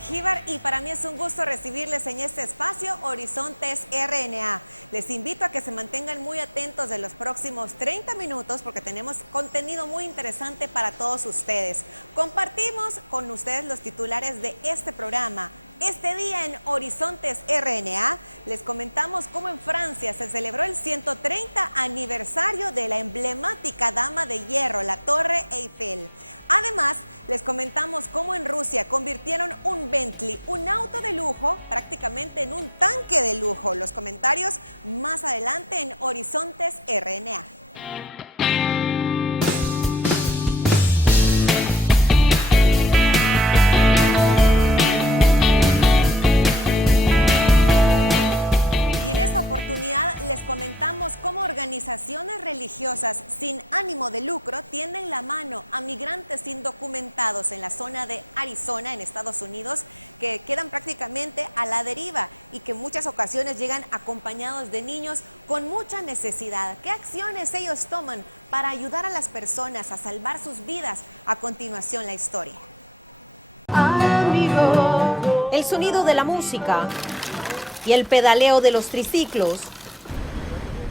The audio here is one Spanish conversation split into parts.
Mengíbar y para mí es un gusto recibirles en este espacio Horizontes RNA. Les invito a que se mantengan muy atentos de los próximos 30 minutos porque tenemos contenido muy interesante para todos ustedes. Compartimos con ustedes los titulares de este programa. Este día en Horizontes RNA les comentamos cómo en Francia se celebró el 130 aniversario de la emblemática Dama de Hierro, la Torre Eiffel. Además, les comentamos cómo en Rusia convirtieron un Bentley, un auto de lujo, prácticamente en un tanque de lujo. Los comentarios más adelante en Horizontes RNA. Les comentamos cómo organizaciones religiosas sin ánimo de lucro tienden la mano a migrantes indocumentados en la zona de Arizona, en Estados Unidos, que quedan prácticamente a la deriva y que en muchas ocasiones llegan acompañados de niños con mucha necesidad. ¿Qué acciones ellos toman para ayudar a las personas a salvar sus vidas? A continuación, la historia. El sonido de la música y el pedaleo de los triciclos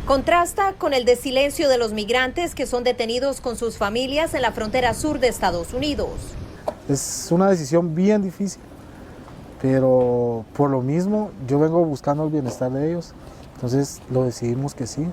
contrasta con el de silencio de los migrantes que son detenidos con sus familias en la frontera sur de Estados Unidos. Es una decisión bien difícil, pero por lo mismo yo vengo buscando el bienestar de ellos, entonces lo decidimos que sí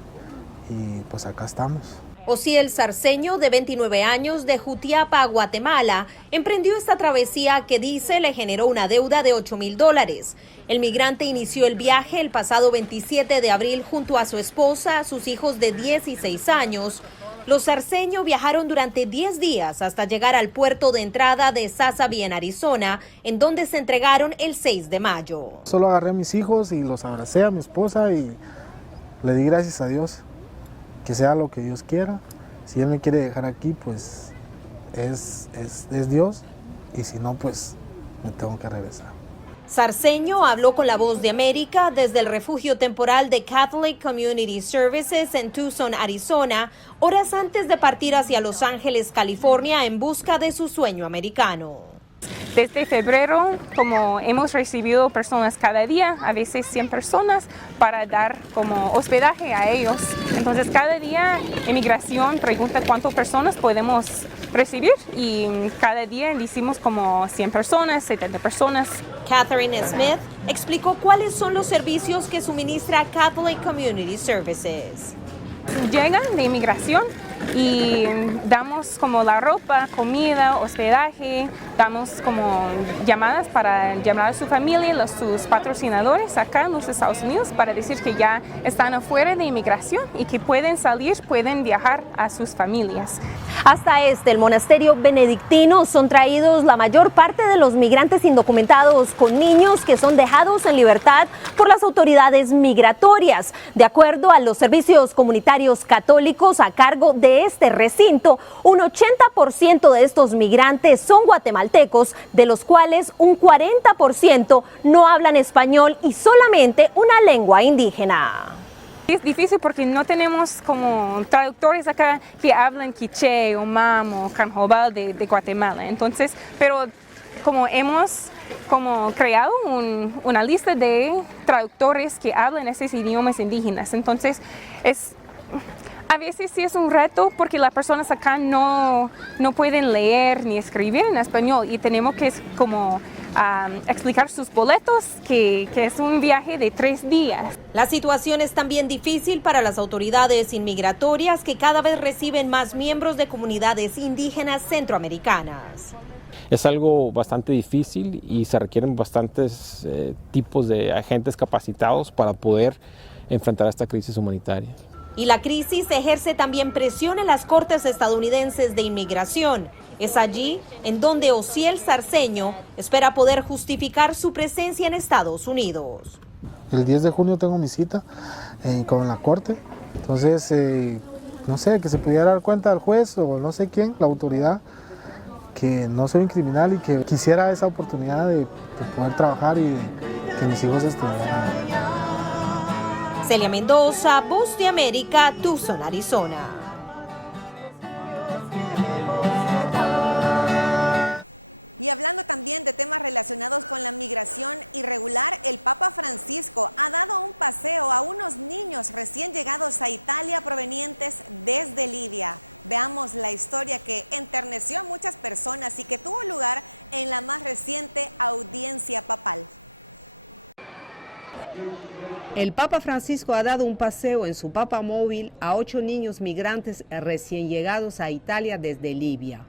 y pues acá estamos. Osiel Sarceño, de 29 años, de Jutiapa, Guatemala, emprendió esta travesía que dice le generó una deuda de $8,000. El migrante inició el viaje el pasado 27 de abril junto a su esposa, sus hijos de 10 y 6 años. Los Sarceño viajaron durante 10 días hasta llegar al puerto de entrada de Sasabe en Arizona, en donde se entregaron el 6 de mayo. Solo agarré a mis hijos y los abracé a mi esposa y le di gracias a Dios. Que sea lo que Dios quiera. Si Él me quiere dejar aquí, pues es Dios, y si no, pues me tengo que regresar. Sarceño habló con La Voz de América desde el refugio temporal de Catholic Community Services en Tucson, Arizona, horas antes de partir hacia Los Ángeles, California, en busca de su sueño americano. Desde febrero, como hemos recibido personas cada día, a veces 100 personas, para dar como hospedaje a ellos. Entonces, cada día Inmigración pregunta cuántas personas podemos recibir y cada día le hicimos como 100 personas, 70 personas. Catherine Smith explicó cuáles son los servicios que suministra Catholic Community Services. Llegan de Inmigración y damos como la ropa, comida, hospedaje, damos como llamadas para llamar a su familia, sus patrocinadores acá en los Estados Unidos para decir que ya están afuera de Inmigración y que pueden salir, pueden viajar a sus familias. Hasta el monasterio benedictino son traídos la mayor parte de los migrantes indocumentados con niños que son dejados en libertad por las autoridades migratorias. De acuerdo a los servicios comunitarios católicos a cargo de este recinto, un 80% de estos migrantes son guatemaltecos, de los cuales un 40% no hablan español y solamente una lengua indígena. Es difícil porque no tenemos como traductores acá que hablan quiché o mam o canjobal de Guatemala. Entonces, pero como hemos creado una lista de traductores que hablan esos idiomas indígenas. Entonces, a veces sí es un reto porque las personas acá no pueden leer ni escribir en español y tenemos que explicar sus boletos, que es un viaje de 3 días. La situación es también difícil para las autoridades inmigratorias que cada vez reciben más miembros de comunidades indígenas centroamericanas. Es algo bastante difícil y se requieren bastantes tipos de agentes capacitados para poder enfrentar esta crisis humanitaria. Y la crisis ejerce también presión en las cortes estadounidenses de inmigración. Es allí en donde Osiel Sarceño espera poder justificar su presencia en Estados Unidos. El 10 de junio tengo mi cita con la corte, entonces no sé, que se pudiera dar cuenta al juez o no sé quién, la autoridad, que no soy un criminal y que quisiera esa oportunidad de poder trabajar y de que mis hijos estudiaran. Celia Mendoza, Voz de América, Tucson, Arizona. Y hablando también de temas relacionados con la migración irregular, el Papa Francisco ha dado un paseo a unos niños recién llegados a Italia provenientes desde Libia. Veamos la historia que enterneció a muchas personas y que tuvo lugar en la más reciente audiencia papal. El Papa Francisco ha dado un paseo en su papamóvil a 8 niños migrantes recién llegados a Italia desde Libia.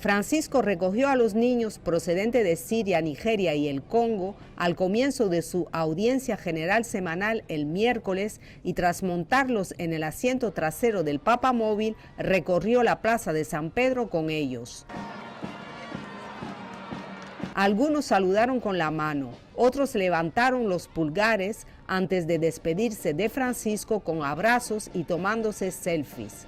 Francisco recogió a los niños procedentes de Siria, Nigeria y el Congo al comienzo de su audiencia general semanal el miércoles y tras montarlos en el asiento trasero del papamóvil, recorrió la plaza de San Pedro con ellos. Algunos saludaron con la mano, otros levantaron los pulgares antes de despedirse de Francisco con abrazos y tomándose selfies.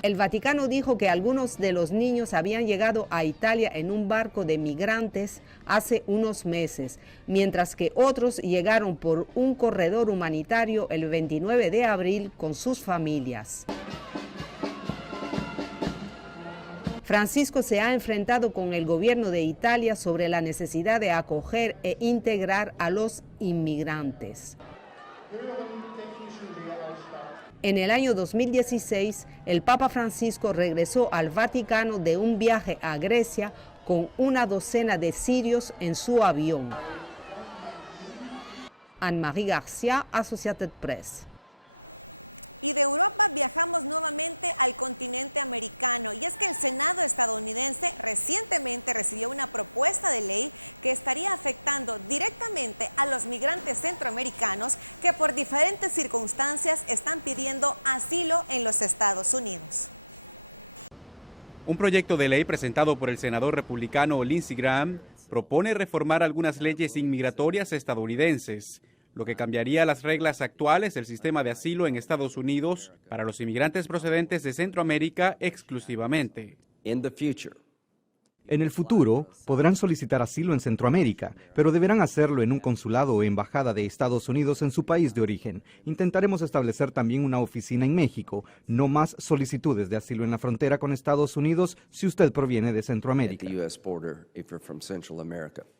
El Vaticano dijo que algunos de los niños habían llegado a Italia en un barco de migrantes hace unos meses, mientras que otros llegaron por un corredor humanitario el 29 de abril con sus familias. Francisco se ha enfrentado con el gobierno de Italia sobre la necesidad de acoger e integrar a los inmigrantes. En el año 2016, el Papa Francisco regresó al Vaticano de un viaje a Grecia con una docena de sirios en su avión. Anne-Marie García, Associated Press. Y de Europa viajamos nuevamente al continente americano, y es que el Senado estadounidense recientemente recibió una propuesta de ley que estaría afectando directamente a los migrantes centroamericanos que por diferentes circunstancias están pidiendo asilo en los Estados Unidos. Un proyecto de ley presentado por el senador republicano Lindsey Graham propone reformar algunas leyes inmigratorias estadounidenses, lo que cambiaría las reglas actuales del sistema de asilo en Estados Unidos para los inmigrantes procedentes de Centroamérica exclusivamente. En el futuro, podrán solicitar asilo en Centroamérica, pero deberán hacerlo en un consulado o embajada de Estados Unidos en su país de origen. Intentaremos establecer también una oficina en México. No más solicitudes de asilo en la frontera con Estados Unidos si usted proviene de Centroamérica.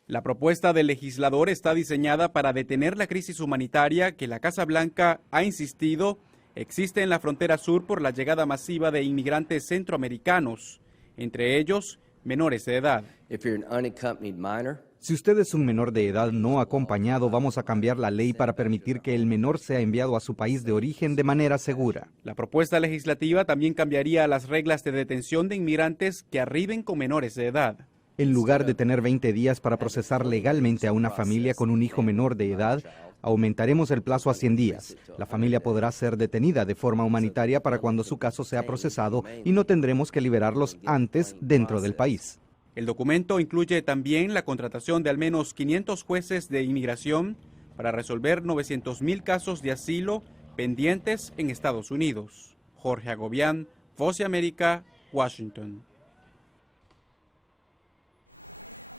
La propuesta del legislador está diseñada para detener la crisis humanitaria que la Casa Blanca ha insistido existe en la frontera sur por la llegada masiva de inmigrantes centroamericanos, entre ellos menores de edad. Si usted es un menor de edad no acompañado, vamos a cambiar la ley para permitir que el menor sea enviado a su país de origen de manera segura. La propuesta legislativa también cambiaría las reglas de detención de inmigrantes que arriben con menores de edad. En lugar de tener 20 días para procesar legalmente a una familia con un hijo menor de edad, aumentaremos el plazo a 100 días. La familia podrá ser detenida de forma humanitaria para cuando su caso sea procesado y no tendremos que liberarlos antes dentro del país. El documento incluye también la contratación de al menos 500 jueces de inmigración para resolver 900,000 casos de asilo pendientes en Estados Unidos. Jorge Agobián, Voz de América, Washington.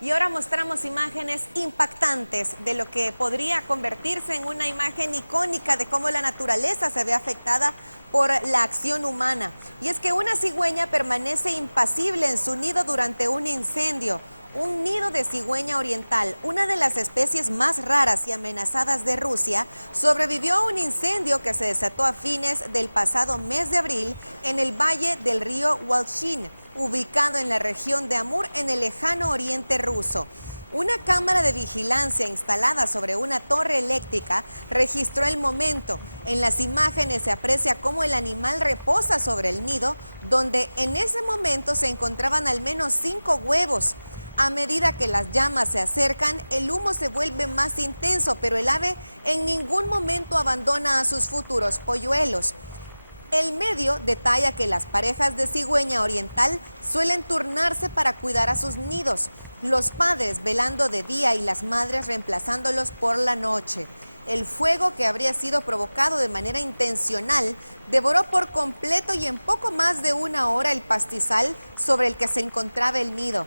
Y ahora mostramos imágenes impactantes de lo que podría convertirse en una imagen icónica de cómo la naturaleza se ve afectada por la acción humana. Y es que una cigüeña permanece impasible en su nido durante un incendio. Un nido de cigüeña oriental, una de las especies más raras y amenazadas de Rusia, sobrevivió a un incendio que se desató a fines del pasado mes de abril en el valle del río Walchin, ubicado en la región de Amur, en el lejano oriente ruso. Una cámara de vigilancia instalada sobre una torre eléctrica registró el momento. En las imágenes se aprecia cómo el animal reposa sobre el nido, donde en ese momento se encontraban al menos 5 huevos. A medida que las llamas se acercan, el humo se vuelve más intenso, pero el ave en ningún momento abandona a sus futuros polluelos. El medio detalla que las parejas de cigüeña oriental suelen turnarse para cuidar a sus nidos, los padres velando de día y las madres reemplazándolos por la noche. El fuego, que habría sido provocado de manera intencional, devoró por completo y en poco más de 1 hora el pastizal sobre el que se encontraba el nido.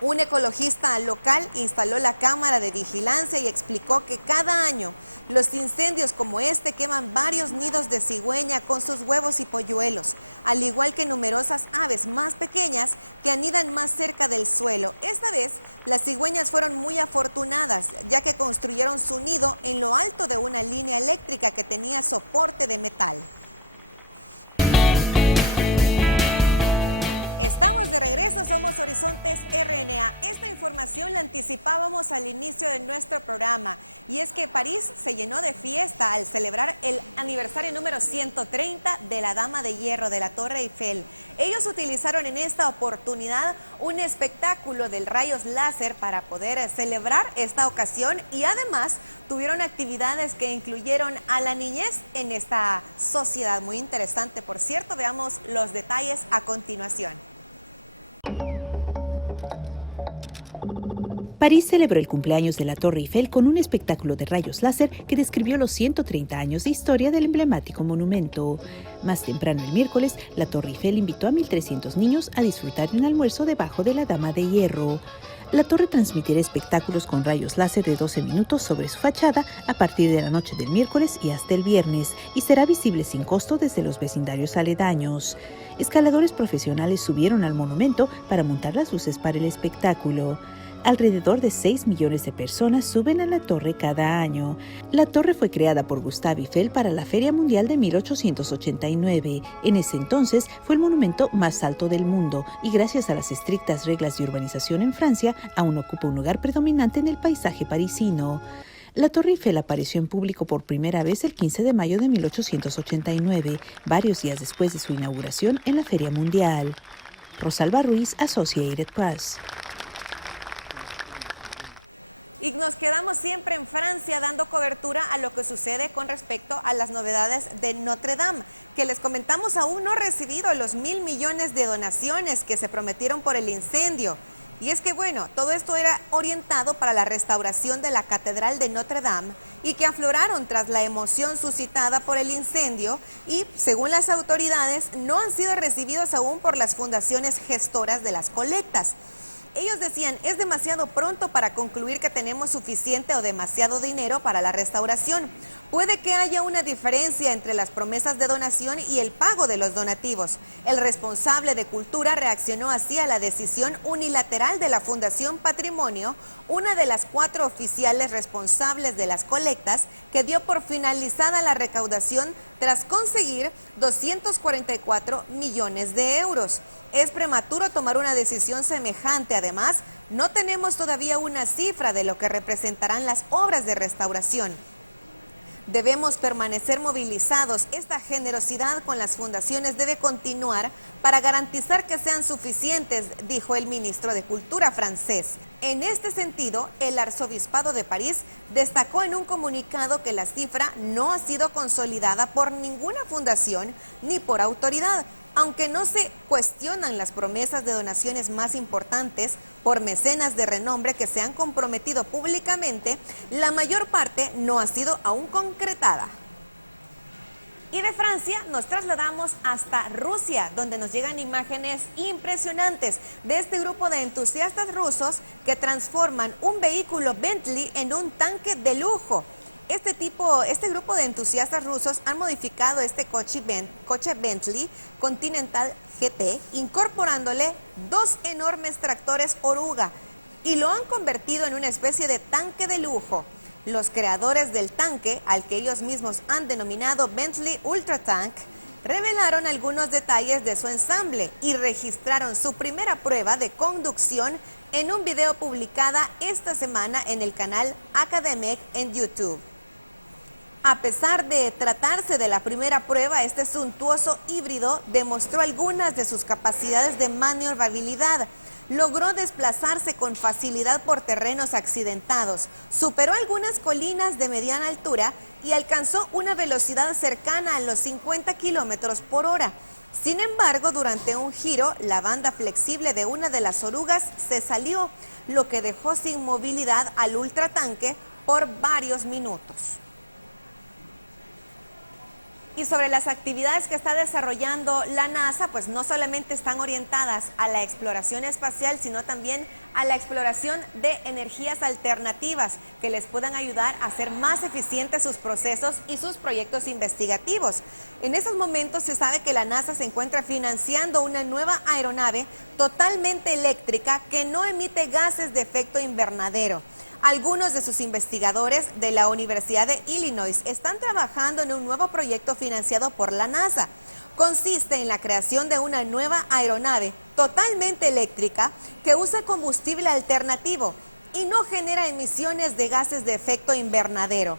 Un ecologista local instaló la cámara de vigilancia y explicó que cada año los incendios como este queman varios nidos de cigüeña con sus huevos y polluelos, al igual que numerosas aves más pequeñas que anidan más cerca del suelo. Esta vez, las cigüeñas fueron muy afortunadas, ya que construyeron su nido en lo alto de una línea eléctrica que tenía soporte de metal. Estamos de regreso, somos Horizontes RNA. Esta información la anticipábamos al inicio de nuestro programa y es que París se llenó de fiesta al celebrar el aniversario número 130 de la Dama de Hierro de la Torre Eiffel. Ellos utilizaron en esta oportunidad un espectáculo del rayos láser para poder celebrar esta ocasión y además tuvieron actividades que incluyeron a la niñez en esta sociedad. Muy interesante, por cierto, veamos los detalles a continuación. París celebró el cumpleaños de la Torre Eiffel con un espectáculo de rayos láser que describió los 130 años de historia del emblemático monumento. Más temprano el miércoles, la Torre Eiffel invitó a 1.300 niños a disfrutar de un almuerzo debajo de la Dama de Hierro. La torre transmitirá espectáculos con rayos láser de 12 minutos sobre su fachada a partir de la noche del miércoles y hasta el viernes y será visible sin costo desde los vecindarios aledaños. Escaladores profesionales subieron al monumento para montar las luces para el espectáculo. Alrededor de 6 millones de personas suben a la torre cada año. La torre fue creada por Gustave Eiffel para la Feria Mundial de 1889. En ese entonces fue el monumento más alto del mundo y gracias a las estrictas reglas de urbanización en Francia, aún ocupa un lugar predominante en el paisaje parisino. La Torre Eiffel apareció en público por primera vez el 15 de mayo de 1889, varios días después de su inauguración en la Feria Mundial. Rosalba Ruiz, Associated Press. Y nos quedamos siempre en Francia dando cobertura a lo que sucede con respecto a las novedades de Notre Dame, que les comentamos aún no ha recibido los 1.000 millones de donaciones que se prometieron por el incendio. Y es que bueno, todo esto era orientado para la restauración de la Catedral de Notre Dame y que afloraron tras la emoción suscitada por el incendio y, según las autoridades, no han sido recibidos aún por las fundaciones gestoras de las colectas. Ellos decían, es demasiado pronto para concluir que tenemos suficiente o demasiado dinero para la restauración. Puede que haya una diferencia entre las promesas de donación y el pago de los donativos. El responsable de Cultura reaccionó así a la decisión unilateral de la Fundación Patrimonio, una de las 4 oficiales responsables de las colectas, que dio por finalizada la recaudación tras conseguir 244 millones de euros. Es prematuro tomar una decisión semejante. Además, no tenemos todavía una cifra de lo que representarán las obras de restauración. Debemos permanecer movilizados. Esta generosidad con las fundaciones debe continuar para garantizar que sean suficientes, dijo el ministro de Cultura francés. En este sentido, el Arzobispado de París destacó en un comunicado que la cifra no ha sido consolidada por ninguna fundación ni por autoridad. Aunque no se cuestionan las promesas de donaciones más importantes por mecenas de renombre que se han comprometido públicamente, la mayor parte no ha sido aún concretada. Y de Francia nos trasladamos hasta Rusia, donde nos llegan imágenes impresionantes de este grupo de entusiastas rusos que transforman un vehículo Bentley en un tanque de lujo. Este grupo de entusiastas rusos han modificado este coche Bentley Continental GT, incorporándole 2 enormes tractores oruga y lo han convertido en una especie de tanque de lujo. Los creadores del tanque, al que ellos mismos han denominado Bentley Ultra Tank, revelaron algunos detalles de su ensamble y registraron su primera prueba de conducción en un video publicada esta semana en el canal Academic en YouTube. A pesar de tratarse de la primera prueba, este suntuoso híbrido demostró algunas de sus capacidades de maniobrabilidad. Logró desplazarse con facilidad por terrenos accidentados, superó algunas colinas de mediana altura y alcanzó una velocidad cercana a los 50 kilómetros por hora. Sin embargo, durante un giro, la banda flexible de una de las orugas se salió, lo que dejó sin movilidad al ultratanque por varios minutos. Y sobre las actividades que está desarrollando la NASA, pues no solamente están orientadas a la exploración espacial, sino también a la exploración de energías alternativas que les puedan ayudar a hacer más eficientes sus procesos y sus proyectos investigativos. En estos momentos se sabe que la NASA se encuentra financiando una nueva aeronave totalmente eléctrica que no emite gases de efecto invernadero. Algunos de sus investigadores de la Universidad de Illinois están trabajando en un nuevo proyecto financiado por la NASA. Consiste en la creación de una nueva aeronave totalmente eléctrica que usa combustible alternativo y no genera emisiones de gases de efecto invernadero.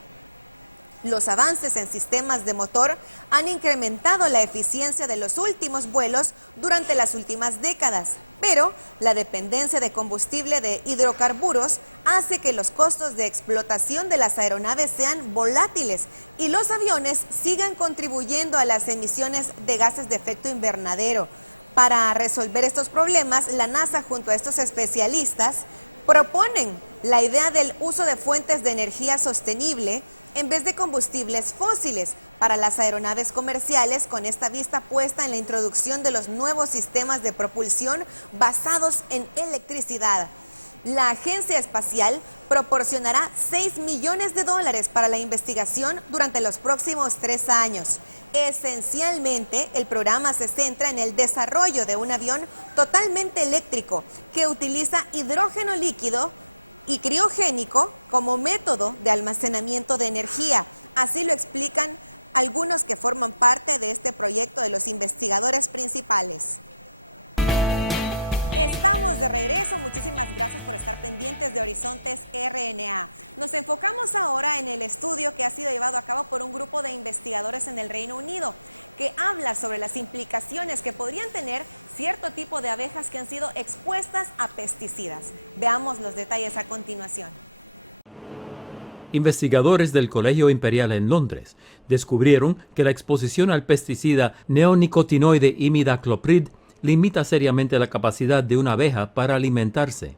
Los avances en sistemas de motor han incrementado la eficiencia de los últimos vuelos durante las últimas décadas, pero la dependencia de combustible de hidrocarburos hace que los costos de explotación de las aeronaves sean volátiles y los aviones sigan contribuyendo a las emisiones de gases de efecto invernadero. Para resolver estos problemas, la NASA junto a estos especialistas proponen la idea del uso de fuentes de energía sostenible en vez de combustibles fósiles para las aeronaves comerciales, con esta vista puesta en la introducción de los nuevos sistemas de propulsión basados en electricidad. La agencia espacial proporcionará $6 millones para la investigación durante los próximos 3 años. Esencialmente, el programa se centra en el desarrollo de un avión totalmente eléctrico que utiliza hidrógeno líquido y criogénico como método de almacenamiento de energía. Así lo explican algunos que forman parte de este proyecto de los investigadores principales. Estamos de regreso, muchísimas gracias por estar pendientes de Horizontes RNA. Nos enfocamos ahora en el estudio que ha sido llevado a cabo por un grupo de investigadores en el Reino Unido, que habla sobre las implicaciones que podrían tener cierto tipo de abejas que han sido expuestas a pesticidas. Veamos los detalles a continuación. Investigadores del Colegio Imperial en Londres descubrieron que la exposición al pesticida neonicotinoide imidacloprid limita seriamente la capacidad de una abeja para alimentarse.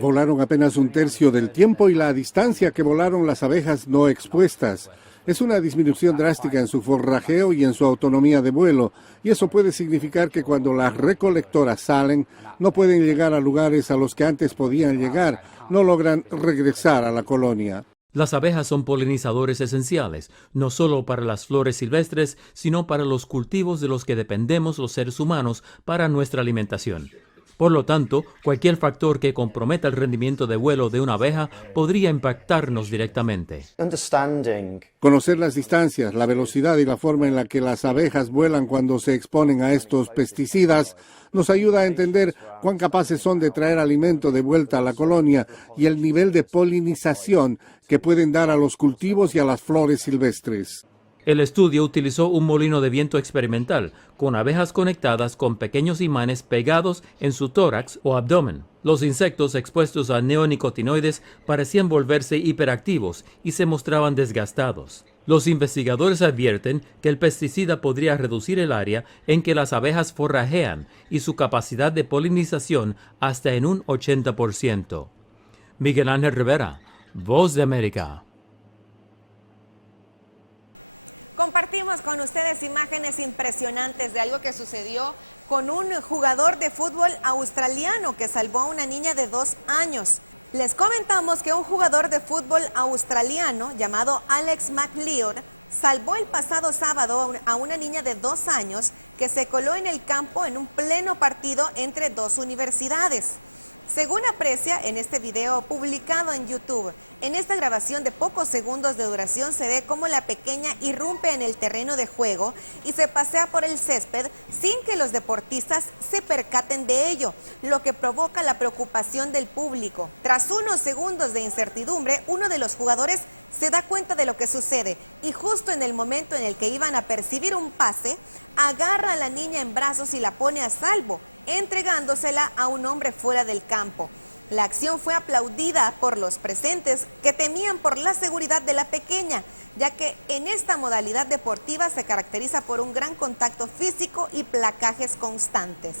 Volaron apenas un tercio del tiempo y la distancia que volaron las abejas no expuestas. Es una disminución drástica en su forrajeo y en su autonomía de vuelo, y eso puede significar que cuando las recolectoras salen, no pueden llegar a lugares a los que antes podían llegar, no logran regresar a la colonia. Las abejas son polinizadores esenciales, no solo para las flores silvestres, sino para los cultivos de los que dependemos los seres humanos para nuestra alimentación. Por lo tanto, cualquier factor que comprometa el rendimiento de vuelo de una abeja podría impactarnos directamente. Conocer las distancias, la velocidad y la forma en la que las abejas vuelan cuando se exponen a estos pesticidas nos ayuda a entender cuán capaces son de traer alimento de vuelta a la colonia y el nivel de polinización que pueden dar a los cultivos y a las flores silvestres. El estudio utilizó un molino de viento experimental con abejas conectadas con pequeños imanes pegados en su tórax o abdomen. Los insectos expuestos a neonicotinoides parecían volverse hiperactivos y se mostraban desgastados. Los investigadores advierten que el pesticida podría reducir el área en que las abejas forrajean y su capacidad de polinización hasta en un 80%. Miguel Ángel Rivera, Voz de América. Compartimos con ustedes imágenes impresionantes de algo que sucedió con un jugador de fútbol australiano que salvó a una niña de 2 años. Les comentamos que un jugador de fútbol australiano llamado Alex McLeod salvó el pasado sábado a una niña de 2 años que se coló en el campo en un pleno partido entre 2 universidades. Según aprecia en este video publicado en YouTube, en esta grabación de pocos segundos de duración se ve cómo la pequeña irrumpe en el terreno de juego y se pasea por el césped sin que los deportistas se percaten de ello, lo que provoca la preocupación del público. Tras unos segundos de incertidumbre, uno de los jugadores se da cuenta de lo que sucede y justo en el momento en el que iban a percibir un pase, agarra a la niña en brazos y la pone a salvo, entregándosela a un hombre fuera del campo. La acción fue aplaudida por los presentes, que temían por la seguridad de la pequeña, ya que en esta modalidad deportiva se caracteriza por un gran contacto físico y placajes constantes.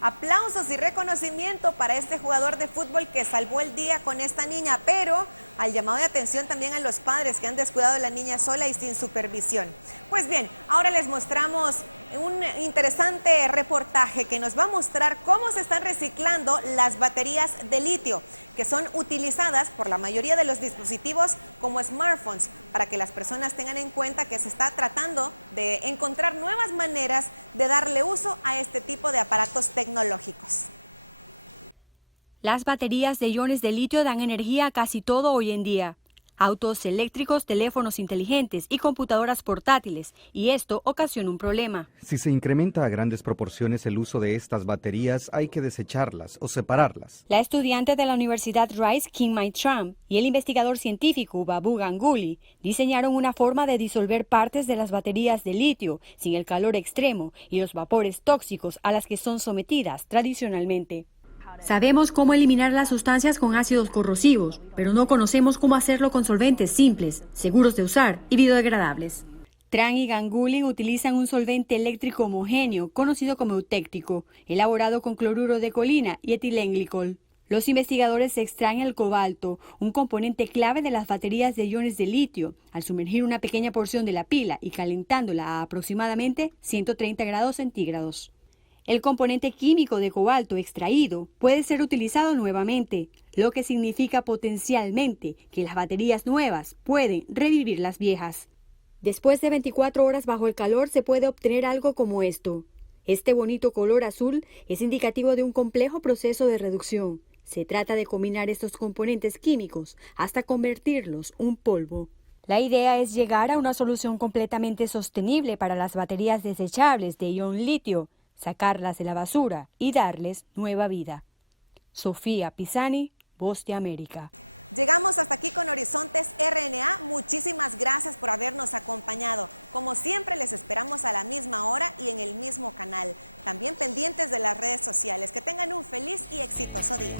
Aplausos y reconocimiento para este jugador de fútbol que salvó el día con esta niña, pero al llamado de atención también a los padres que han descuidado a la niña sola y sin supervisión. Pues bien, ahora les mostramos un interesante reportaje que nos va a mostrar cómo se están reciclando las baterías de litio, que son utilizadas por la mayoría de los dispositivos como smartphones, para que las personas tengan en cuenta que se está tratando de encontrar nuevas maneras de darle uso a este tipo de aparatos tecnológicos. Las baterías de iones de litio dan energía a casi todo hoy en día. Autos eléctricos, teléfonos inteligentes y computadoras portátiles, y esto ocasiona un problema. Si se incrementa a grandes proporciones el uso de estas baterías, hay que desecharlas o separarlas. La estudiante de la Universidad Rice, Kim Mai-Tram, y el investigador científico Babu Ganguly diseñaron una forma de disolver partes de las baterías de litio sin el calor extremo y los vapores tóxicos a las que son sometidas tradicionalmente. Sabemos cómo eliminar las sustancias con ácidos corrosivos, pero no conocemos cómo hacerlo con solventes simples, seguros de usar y biodegradables. Tran y Ganguly utilizan un solvente eléctrico homogéneo conocido como eutéctrico, elaborado con cloruro de colina y etilenglicol. Los investigadores extraen el cobalto, un componente clave de las baterías de iones de litio, al sumergir una pequeña porción de la pila y calentándola a aproximadamente 130 grados centígrados. El componente químico de cobalto extraído puede ser utilizado nuevamente, lo que significa potencialmente que las baterías nuevas pueden revivir las viejas. Después de 24 horas bajo el calor se puede obtener algo como esto. Este bonito color azul es indicativo de un complejo proceso de reducción. Se trata de combinar estos componentes químicos hasta convertirlos en polvo. La idea es llegar a una solución completamente sostenible para las baterías desechables de ion litio, sacarlas de la basura y darles nueva vida. Sofía Pisani, Voz de América. Llegamos hasta aquí con Horizontes RNA. Muchísimas gracias por habernos acompañado. Como siempre, les esperamos a la misma hora y en el mismo canal. También pendientes de las redes sociales. Que tengan un feliz y exitoso día.